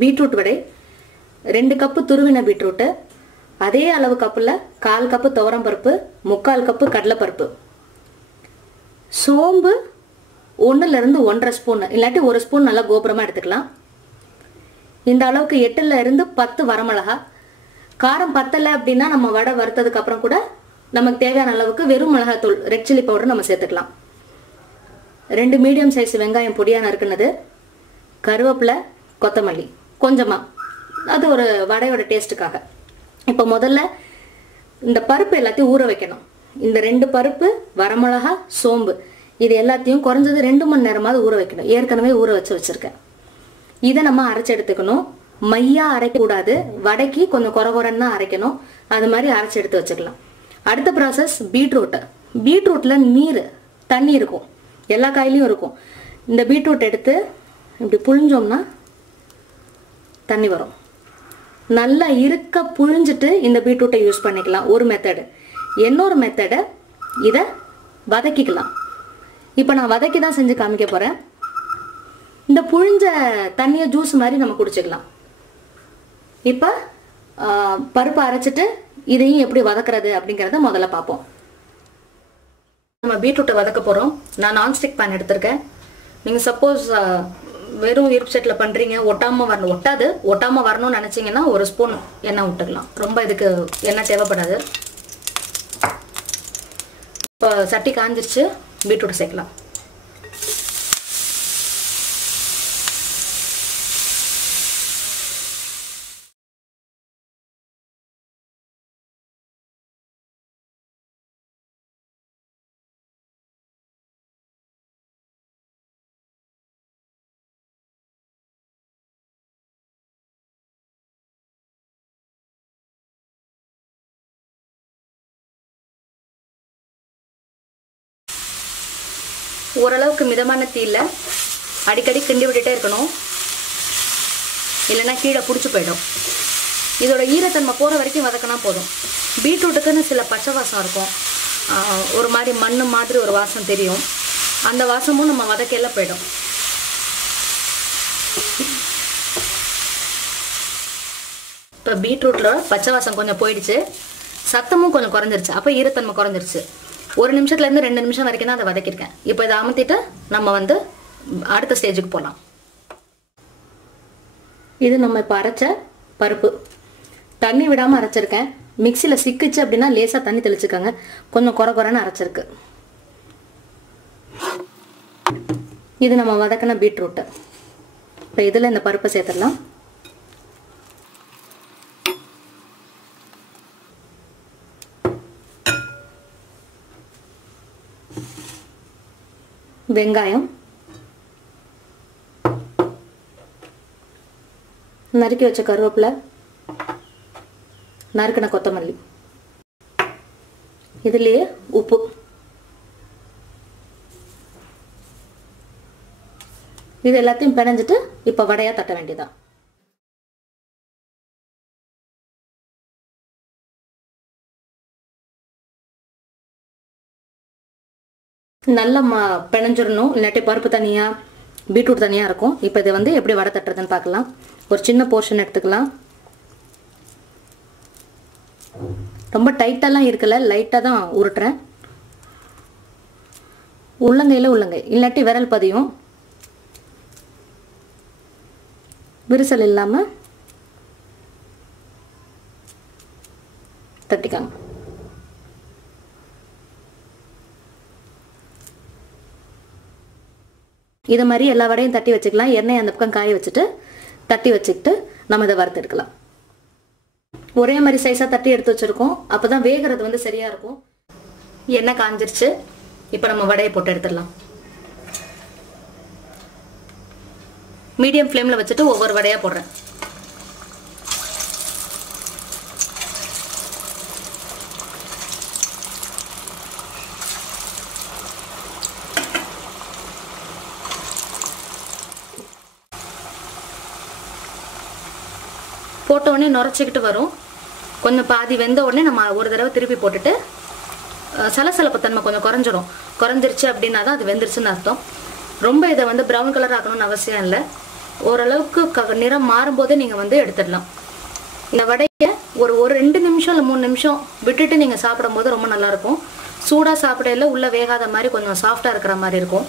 Beetroot வடை, 2 cup துருவின beetroot, அதே அளவு கப்பில் 1/4 கப்பு துவரம் பருப்பு, 3/4 கப்பு கடலைப்பருப்பு, சோம்பு 1லிருந்து 1.5 ஸ்பூன், இல்லாட்டி 1 ஸ்பூன் நல்லா கோபுரமாக எடுத்துக்கலாம். இந்த அளவுக்கு 8லிருந்து 10 வரமிளகா. காரம் பத்தலை அப்படின்னா நம்ம வடை வறுத்ததுக்கு அப்புறம் கூட நமக்கு தேவையான அளவுக்கு வெறும் மிளகாத்தூள் ரெட் சில்லி பவுடர் நம்ம சேர்த்துக்கலாம். 2 மீடியம் சைஸ் வெங்காயம் பொடியாக நறுக்குனது, கருவேப்பிலை, கொத்தமல்லி கொஞ்சமாக, அது ஒரு வடையோட டேஸ்ட்டுக்காக. இப்போ முதல்ல இந்த பருப்பு எல்லாத்தையும் ஊற வைக்கணும். இந்த 2 பருப்பு, வரமிளகா, சோம்பு இது எல்லாத்தையும் குறைஞ்சது 2 மணி நேரமாவது ஊற வைக்கணும். ஏற்கனவே ஊற வச்சிருக்கேன். இதை நம்ம அரைச்சி எடுத்துக்கணும். மையா அரைக்கக்கூடாது, வடைக்கு கொஞ்சம் குறகுறன்னு தான் அரைக்கணும். அது மாதிரி அரைச்சி எடுத்து வச்சுக்கலாம். அடுத்த ப்ராசஸ் பீட்ரூட்டு. பீட்ரூட்டில் நீர் தண்ணி இருக்கும், எல்லா காயிலையும் இருக்கும். இந்த பீட்ரூட் எடுத்து இப்படி புழிஞ்சோம்னா தண்ணி வரும். நல்லா இருக்க புழிஞ்சிட்டு இந்த பீட்ரூட்டை யூஸ் பண்ணிக்கலாம். ஒரு மெத்தடு. இன்னொரு மெத்தடை இதை வதக்கிக்கலாம். இப்போ நான் வதக்கி தான் செஞ்சு காமிக்க போகிறேன். இந்த புழிஞ்ச தண்ணியை ஜூஸ் மாதிரி நம்ம குடிச்சிக்கலாம். இப்போ பருப்பு அரைச்சிட்டு இதையும் எப்படி வதக்குறது அப்படிங்கிறத முதல்ல பார்ப்போம். நம்ம பீட்ரூட்டை வதக்க போகிறோம். நான் நான்ஸ்டிக் பேன் எடுத்திருக்கேன். நீங்கள் சப்போஸ் வெறும் இருப்பு செட்டில் பண்ணுறீங்க, ஒட்டாமல் வரணும்னு நினச்சிங்கன்னா 1 ஸ்பூன் எண்ணெய் விட்டுக்கலாம். ரொம்ப இதுக்கு எண்ணெய் தேவைப்படாது. இப்போ சட்டி காஞ்சிருச்சு, பீட்ரூட் சேர்க்கலாம். ஓரளவுக்கு மிதமான தீயில அடிக்கடி கிண்டி விட்டுட்டே இருக்கணும், இல்லைன்னா கீழே பிடிச்சி போயிடும். இதோட ஈரத்தன்மை போகிற வரைக்கும் வதக்கினா போதும். பீட்ரூட்டுக்குன்னு சில பச்சை வாசம் இருக்கும், ஒரு மாதிரி மண் மாதிரி ஒரு வாசம் தெரியும். அந்த வாசமும் நம்ம வதக்கையில போயிடும். இப்போ பீட்ரூட்டில் பச்சை வாசம் கொஞ்சம் போயிடுச்சு, சத்தமும் கொஞ்சம் குறைஞ்சிருச்சு. அப்போ ஈரத்தன்மை குறைஞ்சிருச்சு. 1 நிமிஷத்துலேருந்து 2 நிமிஷம் வரைக்கும் தான் அதை வதக்கியிருக்கேன். இப்போ இதை அமுத்திட்டு நம்ம அடுத்த ஸ்டேஜுக்கு போகலாம். இது நம்ம இப்போ அரைச்ச பருப்பு. தண்ணி விடாமல் அரைச்சிருக்கேன். மிக்சியில் சிக்கிச்சு அப்படின்னா லேசாக தண்ணி தெளிச்சுக்கோங்க. கொஞ்சம் குறன்னு அரைச்சிருக்கு. இது நம்ம வதக்கின பீட்ரூட்டு. இப்போ இதில் இந்த பருப்பை சேர்த்துடலாம். வெங்காயம், நறுக்கி வச்ச கருவேப்பிலை, நறுக்கின கொத்தமல்லி, இதுலயே உப்பு. இது எல்லாத்தையும் பிணைஞ்சிட்டு இப்ப வடையா தட்ட வேண்டியதான். நல்லா பிணைஞ்சிடணும், இல்லாட்டி பருப்பு தனியா பீட்ரூட் தனியா இருக்கும். இப்போ இதை எப்படி வடை தட்டுறதுன்னு பார்க்கலாம். ஒரு சின்ன போர்ஷன் எடுத்துக்கலாம். ரொம்ப டைட்டாலாம் இருக்கல, லைட்டாக தான் உருட்டுறேன். உள்ளங்கை இல்லாட்டி விரல் பதியும். விரிசல் இல்லாமல் தட்டிக்காங்க. இதை மாதிரி எல்லா வடையும் தட்டி வச்சுக்கலாம். எண்ணெய் அந்த பக்கம் காய வச்சுட்டு தட்டி வச்சுக்கிட்டு நம்ம இதை வறுத்து எடுக்கலாம். ஒரே மாதிரி சைஸாக தட்டி எடுத்து வச்சுருக்கோம். அப்போ தான் வேகிறது சரியாக இருக்கும். எண்ணெய் காஞ்சிருச்சு. இப்போ நம்ம வடையை போட்டு எடுத்துடலாம். மீடியம் ஃப்ளேமில் வச்சுட்டு ஒவ்வொரு வடையாக போடுறேன். போட்ட உடனே நுரைச்சிக்கிட்டு வரும். கொஞ்சம் பாதி வெந்த உடனே நம்ம ஒரு தடவை திருப்பி போட்டுட்டு சலசலப்பு தன்மை கொஞ்சம் குறைஞ்சிருச்சு அப்படின்னா தான் அது வெந்துருச்சுன்னு அர்த்தம். ரொம்ப இதை ப்ரௌன் கலர் ஆக்கணும்னு அவசியம் இல்லை. ஓரளவுக்கு நிறம் மாறும்போது நீங்கள் வந்து எடுத்துடலாம். இந்த வடையை ஒரு 2 நிமிஷம் இல்லை 3 நிமிஷம் விட்டுட்டு நீங்கள் சாப்பிடும்போது ரொம்ப நல்லாயிருக்கும். சூடாக சாப்பிடையில உள்ளே வேகாத மாதிரி கொஞ்சம் சாஃப்டாக இருக்கிற மாதிரி இருக்கும்.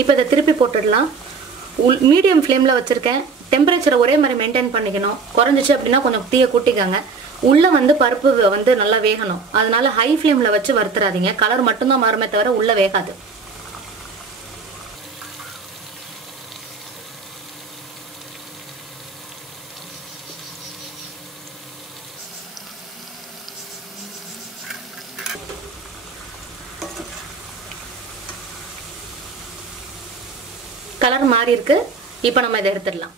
இப்போ இதை திருப்பி போட்டுடலாம். மீடியம் ஃப்ளேமில் வச்சுருக்கேன். டெம்பரேச்சரை ஒரே மாதிரி மெயின்டைன் பண்ணிக்கணும். குறைஞ்சிச்சு அப்படின்னா கொஞ்சம் தீயை கூட்டிக்கங்க. உள்ளே வந்து பருப்பு வந்து நல்லா வேகணும். அதனால ஹை ஃப்ளேமில் வச்சு வறுத்துறாதீங்க. கலர் மட்டும்தான் மாறுமே தவிர உள்ளே வேகாது. கலர் மாறி இருக்கு. இப்போ நம்ம இதை எடுத்துடலாம்.